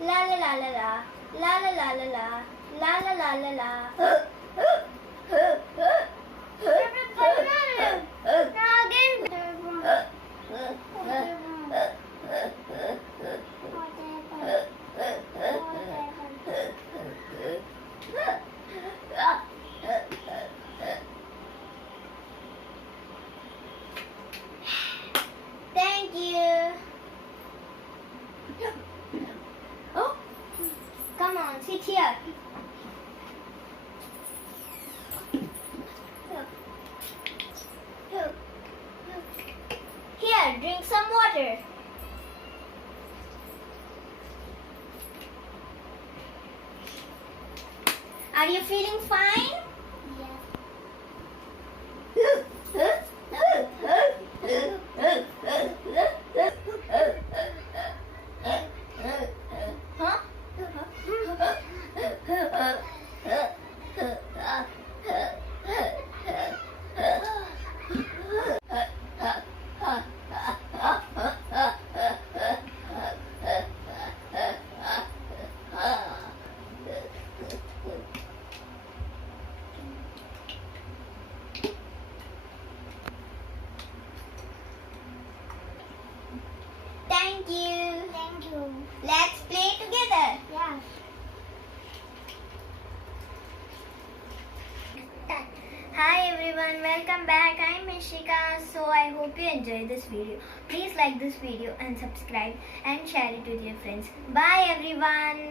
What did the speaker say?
La la la la la. La la la la la. La la la la la. Thank you. Oh, come on, sit here. Here, drink some water. Are you feeling fine? Huh? Thank you. Thank you. Let's play together. Yeah. Hi everyone, welcome back. I'm Ishika. So I hope you enjoyed this video. Please like this video and subscribe and share it with your friends. Bye everyone.